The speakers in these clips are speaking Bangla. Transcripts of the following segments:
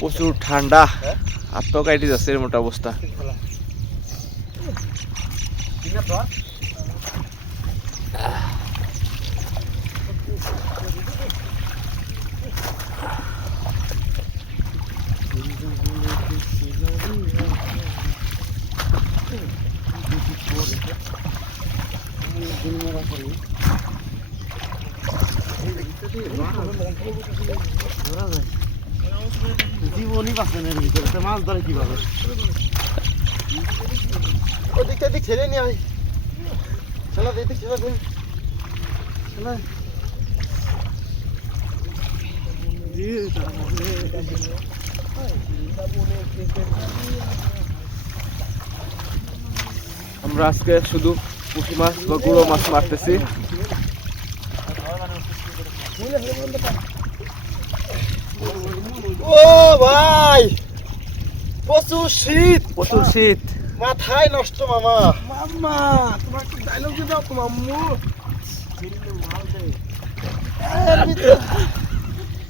প্রচুর ঠান্ডা, হাত পা কাইটে যাচ্ছে এর মোটা অবস্থা। জীবনই বাঁচেন এর ভিতরে, মাছ ধরে কিভাবে? ওদিকটা দিক ছেড়ে নিয়ে আয়, চলা দিক ছেড়ে দে, চলা। আমরা আজকে শুধু পুঁটি মাছ বা গুঁড়ো মাছ মারতেছি। ও ভাই, প্রচুর শীত, প্রচুর শীত, মাথায় নষ্ট মামা। মাম্মা তোমার একটু ডায়লগ দিয়ে দাও তো মাম্মু।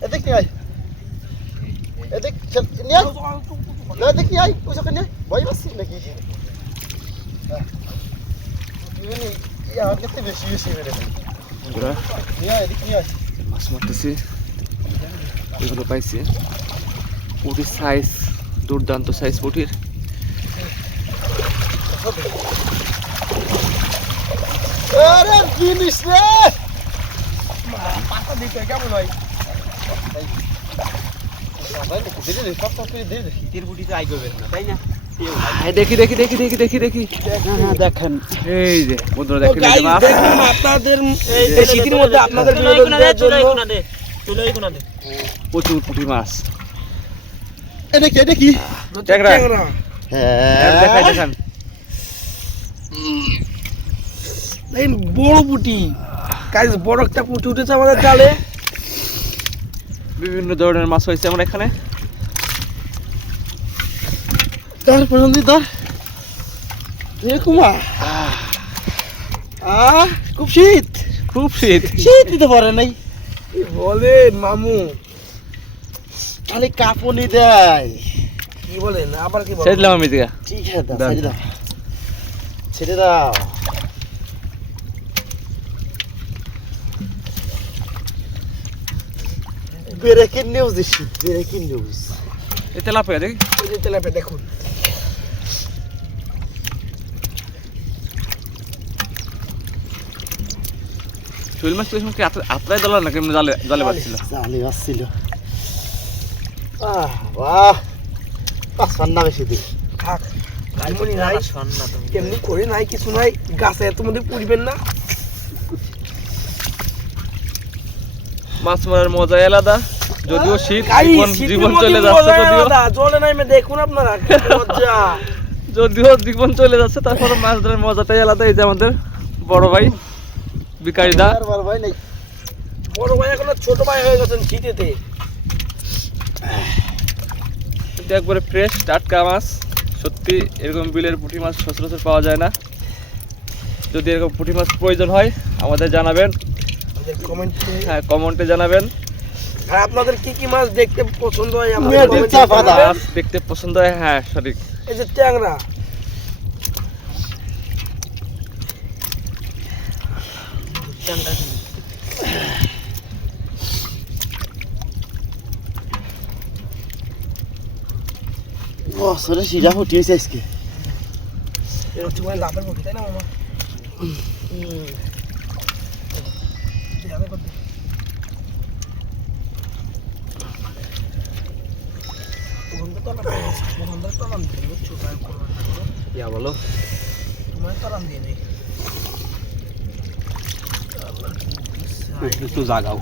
এদিক নিয়ে আয়, এদিক নিয়ে আয়, না এদিক নিয়ে আয়, ওই চোখে নিয়ে ভয় পাচ্ছি নাকি? বেশি বেশি মেরে নিয়ে আয়, এদিক নিয়ে আয়। মাছ মারতেছি, এগুলো পাইছি। পুঁটির সাইজ দুর্দান্ত সাইজ পুঁটির। আরে জিনিস রে, পাতা দিতে কেমন হয়? শীতের বুটিতে আই করবেন না, তাই না? দেখি দেখি দেখি দেখি দেখি দেখি দেখেন, এই যে বন্ধুরা দেখেন এই যে মাছ। আপনাদের এই শীতের মধ্যে আপনাদের প্রচুর পুঁটি মাছ। এটা কি, এটা কি? ট্যাংরা। হ্যাঁ দেখাই দেখান। এই বড় পুঁটি, কাজ বড় একটা পুঁটি উঠেছে আমাদের জালে। বিভিন্ন ধরনের মাছ হয়েছে আমার এখানে। ধর পছন্দ ধর, কুমা। খুব শীত, খুব শীত। শীত দিতে পারে নাই বলেন মামু, খালি কাঁপুনি দেয়। কি বলেন আবার কি ছেড়ে দিলাম আমি দিকে। ঠিক আছে, দাও ছেড়ে দাও, ছেড়ে দাও। ব্রেকিং নিউজ দিচ্ছি, ব্রেকিং নিউজ। এই তেলাপিয়া দেখি। এই যে তেলাপিয়া দেখুন, শৈল মাছ তো কি আত্রাই দলার না কেমন জালে জালে বাজছিল। জালে বাজছিল। বাহ, পাঁচপান্না বেশি দিন থাক গাইমনি নাই, কেমনি করে নাই, কিছু নাই, গাছে এত মধ্যে পুড়বেন না। মাছ মারার মজাই আলাদা, যদিও শীত, জীবন চলে মজা যাচ্ছে, যদিও আলাদা, জলে নামে দেখুন আপনারা কি মজা। যদিও জীবন চলে যাচ্ছে, তারপরে মাছ ধরার মজাটাই আলাদা। এই যে আমাদের বড় ভাই বিকারিদা, আর ভাই নাই, বড় ভাই এখন ছোট ভাই হয়ে গেছেন শীতেতে। কিন্তু একবারে ফ্রেশ টাটকা মাছ। সত্যি এরকম বিলের পুঁটি মাছ সচরাচর পাওয়া যায় না। যদি এরকম পুঁটি মাছ প্রয়োজন হয় আমাদের জানাবেন, আমাদের কমেন্টে, হ্যাঁ কমেন্টে জানাবেন। আর আপনাদের কি কি মাছ দেখতে পছন্দ হয় মেয়েদের আমাদের কমেন্টে চা পাতা। জানাবেন। মাছ দেখতে পছন্দ হয়, হ্যাঁ সঠিক। এই যে ট্যাংরা, বছরে শিরা ফুটিয়েছে আজকে। এর হচ্ছে মানে লাভের মুখে, তাই না মামা? ইয়া বলো, তোমার তো রাম দিয়ে নেই। একটু জাগাও।